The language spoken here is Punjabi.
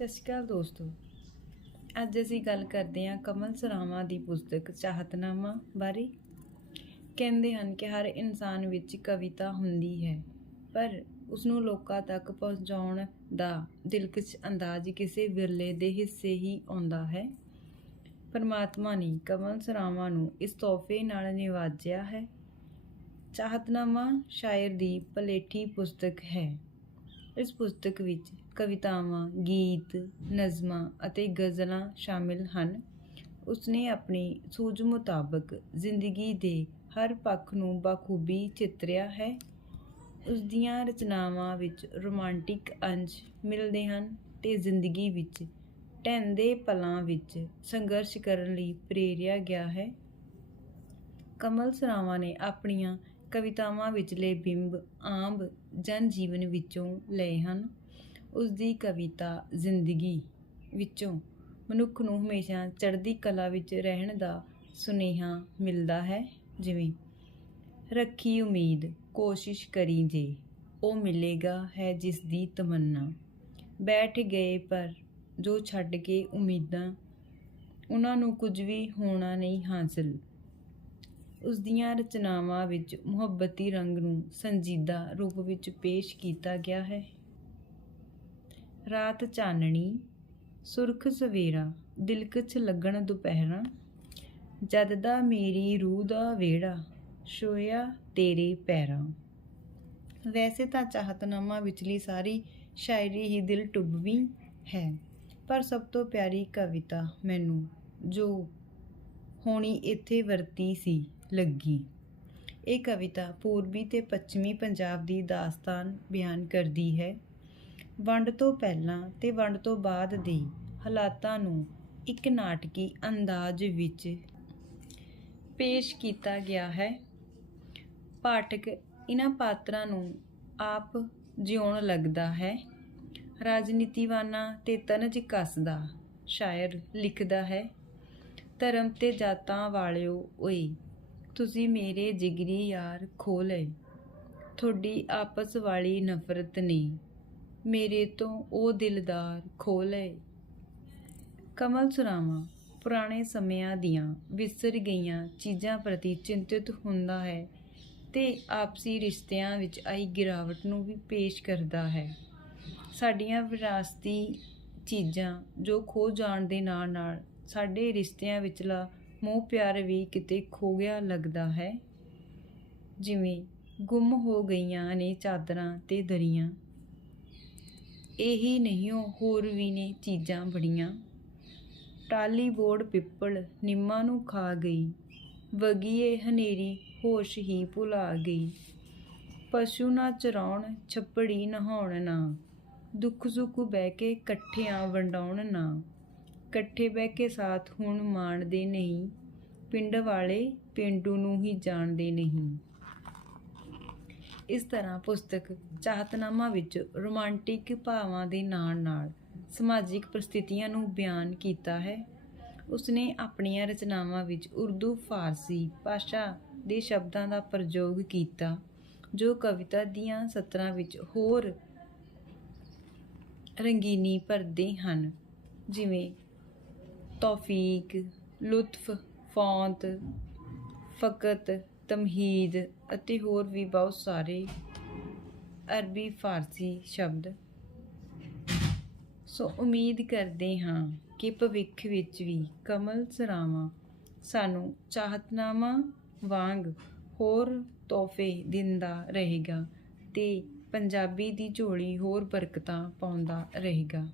ਸਤਿ ਸ਼੍ਰੀ ਅਕਾਲ ਦੋਸਤੋ। ਅੱਜ ਅਸੀਂ ਗੱਲ ਕਰਦੇ ਹਾਂ ਕਮਲ ਸਰਾਵਾਂ ਦੀ ਪੁਸਤਕ ਚਾਹਤਨਾਮਾ ਬਾਰੇ। ਕਹਿੰਦੇ ਹਨ ਕਿ ਹਰ ਇਨਸਾਨ ਵਿੱਚ ਕਵਿਤਾ ਹੁੰਦੀ ਹੈ, ਪਰ ਉਸ ਨੂੰ ਲੋਕਾਂ ਤੱਕ ਪਹੁੰਚਾਉਣ ਦਾ ਦਿਲਕਸ਼ ਅੰਦਾਜ਼ ਕਿਸੇ ਵਿਰਲੇ ਦੇ ਹਿੱਸੇ ਹੀ ਆਉਂਦਾ ਹੈ। ਪਰਮਾਤਮਾ ਨੇ ਕਮਲ ਸਰਾਵਾਂ ਨੂੰ ਇਸ ਤੋਹਫੇ ਨਾਲ ਨਿਵਾਜਿਆ ਹੈ। ਚਾਹਤਨਾਮਾ ਸ਼ਾਇਰ ਦੀ ਪਲੇਠੀ ਪੁਸਤਕ ਹੈ। ਇਸ ਪੁਸਤਕ ਵਿੱਚ ਕਵਿਤਾਵਾਂ, ਗੀਤ, ਨਜ਼ਮਾਂ ਅਤੇ ਗ਼ਜ਼ਲਾਂ ਸ਼ਾਮਿਲ ਹਨ। ਉਸਨੇ ਆਪਣੀ ਸੂਝ ਮੁਤਾਬਕ ਜ਼ਿੰਦਗੀ ਦੇ ਹਰ ਪੱਖ ਨੂੰ ਬਾਖੂਬੀ ਚਿਤਰਿਆ ਹੈ। ਉਸ ਦੀਆਂ ਰਚਨਾਵਾਂ ਵਿੱਚ ਰੋਮਾਂਟਿਕ ਅੰਸ਼ ਮਿਲਦੇ ਹਨ ਤੇ ਜ਼ਿੰਦਗੀ ਵਿੱਚ ਢਹਿੰਦੇ ਪਲਾਂ ਵਿੱਚ ਸੰਘਰਸ਼ ਕਰਨ ਲਈ ਪ੍ਰੇਰਿਆ ਗਿਆ ਹੈ। ਕਮਲ ਸਰਾਵਾਂ ਨੇ ਆਪਣੀਆਂ ਕਵਿਤਾਵਾਂ ਵਿਚਲੇ ਬਿੰਬ ਆਮ ਜਨ ਜੀਵਨ ਵਿੱਚੋਂ ਲਏ ਹਨ। ਉਸ ਦੀ ਕਵਿਤਾ ਜ਼ਿੰਦਗੀ ਵਿੱਚੋਂ ਮਨੁੱਖ ਨੂੰ ਹਮੇਸ਼ਾ ਚੜ੍ਹਦੀ ਕਲਾ ਵਿੱਚ ਰਹਿਣ ਦਾ ਸੁਨੇਹਾ ਮਿਲਦਾ ਹੈ। ਜਿਵੇਂ, ਰੱਖੀ ਉਮੀਦ, ਕੋਸ਼ਿਸ਼ ਕਰੀ ਜੇ, ਉਹ ਮਿਲੇਗਾ ਹੈ ਜਿਸ ਦੀ ਤਮੰਨਾ। ਬੈਠ ਗਏ ਪਰ ਜੋ ਛੱਡ ਕੇ ਉਮੀਦਾਂ, ਉਹਨਾਂ ਨੂੰ ਕੁਝ ਵੀ ਹੋਣਾ ਨਹੀਂ ਹਾਸਲ। ਉਸ ਦੀਆਂ ਰਚਨਾਵਾਂ ਵਿੱਚ ਮੁਹੱਬਤੀ ਰੰਗ ਨੂੰ ਸੰਜੀਦਾ ਰੂਪ ਵਿੱਚ ਪੇਸ਼ ਕੀਤਾ ਗਿਆ ਹੈ। ਰਾਤ ਚਾਨਣੀ, ਸੁਰਖ ਸਵੇਰਾ, ਦਿਲਕਸ਼ ਲੱਗਣ ਦੁਪਹਿਰਾਂ, ਜਦ ਦਾ ਮੇਰੀ ਰੂਹ ਦਾ ਵੇੜਾ ਛੋਇਆ ਤੇਰੇ ਪੈਰਾਂ। ਵੈਸੇ ਤਾਂ ਚਾਹਤਨਾਮਾ ਵਿਚਲੀ ਸਾਰੀ ਸ਼ਾਇਰੀ ਹੀ ਦਿਲ ਟੁੱਬਵੀਂ ਹੈ, ਪਰ ਸਭ ਤੋਂ ਪਿਆਰੀ ਕਵਿਤਾ ਮੈਨੂੰ ਜੋ ਹੋਣੀ ਇੱਥੇ ਵਰਤੀ ਸੀ। ਲੱਗੀ। ਇਹ ਕਵਿਤਾ ਪੂਰਬੀ ਤੇ ਪੱਛਮੀ ਪੰਜਾਬ ਦੀ ਦਾਸਤਾਨ ਬਿਆਨ ਕਰਦੀ ਹੈ। ਵੰਡ ਤੋਂ ਪਹਿਲਾਂ ਤੇ ਵੰਡ ਤੋਂ ਬਾਅਦ ਦੇ ਹਾਲਾਤਾਂ ਨੂੰ ਇੱਕ ਨਾਟਕੀ ਅੰਦਾਜ਼ ਵਿੱਚ ਪੇਸ਼ ਕੀਤਾ ਗਿਆ ਹੈ। ਪਾਠਕ ਇਹਨਾਂ ਪਾਤਰਾਂ ਨੂੰ ਆਪ ਜਿਉਣ ਲੱਗਦਾ ਹੈ। ਰਾਜਨੀਤੀਵਾਨਾਂ ਤੇ ਤਨਜ ਕੱਸਦਾ ਸ਼ਾਇਰ ਲਿਖਦਾ ਹੈ, ਧਰਮ ਤੇ ਜਾਤਾਂ ਵਾਲਿਓ ਓਏ ਤੁਸੀਂ ਮੇਰੇ ਜਿਗਰੀ ਯਾਰ ਖੋ ਲਏ। ਤੁਹਾਡੀ ਆਪਸ ਵਾਲੀ ਨਫ਼ਰਤ ਨੇ ਮੇਰੇ ਤੋਂ ਉਹ ਦਿਲਦਾਰ ਖੋ ਲਏ। ਕਮਲ ਸੁਰਾਵਾਂ ਪੁਰਾਣੇ ਸਮਿਆਂ ਦੀਆਂ ਵਿਸਰ ਗਈਆਂ ਚੀਜ਼ਾਂ ਪ੍ਰਤੀ ਚਿੰਤਿਤ ਹੁੰਦਾ ਹੈ ਤੇ ਆਪਸੀ ਰਿਸ਼ਤਿਆਂ ਵਿੱਚ ਆਈ ਗਿਰਾਵਟ ਨੂੰ ਵੀ ਪੇਸ਼ ਕਰਦਾ ਹੈ। ਸਾਡੀਆਂ ਵਿਰਾਸਤੀ ਚੀਜ਼ਾਂ ਜੋ ਖੋ ਜਾਣ ਦੇ ਨਾਲ ਨਾਲ ਸਾਡੇ ਰਿਸ਼ਤਿਆਂ ਵਿਚਲਾ ਮੋਹ ਪਿਆਰ ਵੀ ਕਿਤੇ ਖੋ ਗਿਆ ਲੱਗਦਾ ਹੈ। ਜਿਵੇਂ ਗੁੰਮ ਹੋ ਗਈਆਂ ਨੇ ਚਾਦਰਾਂ ਤੇ ਦਰੀਆਂ। ਇਹੀ ਨਹੀਂ ਹੋਰ ਵੀ ਨੇ ਚੀਜ਼ਾਂ ਬੜੀਆਂ। ਟਾਲੀ ਬੋਰਡ ਪਿੱਪਲ ਨਿੰਮਾਂ ਨੂੰ ਖਾ ਗਈ। ਵਗੀਏ ਹਨੇਰੀ ਹੋਸ਼ ਹੀ ਭੁਲਾ ਗਈ। ਪਸ਼ੂ ਨਾ ਚਰਾਉਣ, ਛੱਪੜੀ ਨਹਾਉਣ ਨਾ। ਦੁੱਖ ਸੁੱਖ ਬਹਿ ਕੇ ਇਕੱਠਿਆਂ ਵੰਡਾਉਣ ਨਾ। ਇਕੱਠੇ ਬਹਿ ਕੇ ਸਾਥ ਹੁਣ ਮਾਣਦੇ ਨਹੀਂ, ਪਿੰਡ ਵਾਲੇ ਪਿੰਡੂ ਨੂੰ ਹੀ ਜਾਣਦੇ ਨਹੀਂ। ਇਸ ਤਰ੍ਹਾਂ ਪੁਸਤਕ ਚਾਹਤਨਾਮਾ ਵਿੱਚ ਰੋਮਾਂਟਿਕ ਭਾਵਾਂ ਦੇ ਨਾਲ-ਨਾਲ ਸਮਾਜਿਕ ਪ੍ਰਸਥਿਤੀਆਂ ਨੂੰ ਬਿਆਨ ਕੀਤਾ ਹੈ। ਉਸਨੇ ਆਪਣੀਆਂ ਰਚਨਾਵਾਂ ਵਿੱਚ ਉਰਦੂ, ਫਾਰਸੀ, ਭਾਸ਼ਾ ਦੇ ਸ਼ਬਦਾਂ ਦਾ ਪ੍ਰਯੋਗ ਕੀਤਾ, ਜੋ ਕਵਿਤਾ ਦੀਆਂ ਸਤਰਾਂ ਵਿੱਚ ਹੋਰ ਰੰਗੀਨੀ ਭਰਦੇ ਹਨ, ਜਿਵੇਂ ਤੌਫੀਕ, ਲੁਤਫ, ਫੌਂਤ, ਫਕਤ, ਤਮਹੀਦ ਅਤੇ ਹੋਰ ਵੀ ਬਹੁਤ ਸਾਰੇ ਅਰਬੀ ਫਾਰਸੀ ਸ਼ਬਦ। ਸੋ ਉਮੀਦ ਕਰਦੇ ਹਾਂ ਕਿ ਭਵਿੱਖ ਵਿੱਚ ਵੀ ਕਮਲ ਸਰਾਵਾਂ ਸਾਨੂੰ ਚਾਹਤਨਾਮਾ ਵਾਂਗ ਹੋਰ ਤੋਹਫੇ ਦਿੰਦਾ ਰਹੇਗਾ ਤੇ ਪੰਜਾਬੀ ਦੀ ਝੋਲੀ ਹੋਰ ਬਰਕਤਾਂ ਪਾਉਂਦਾ ਰਹੇਗਾ।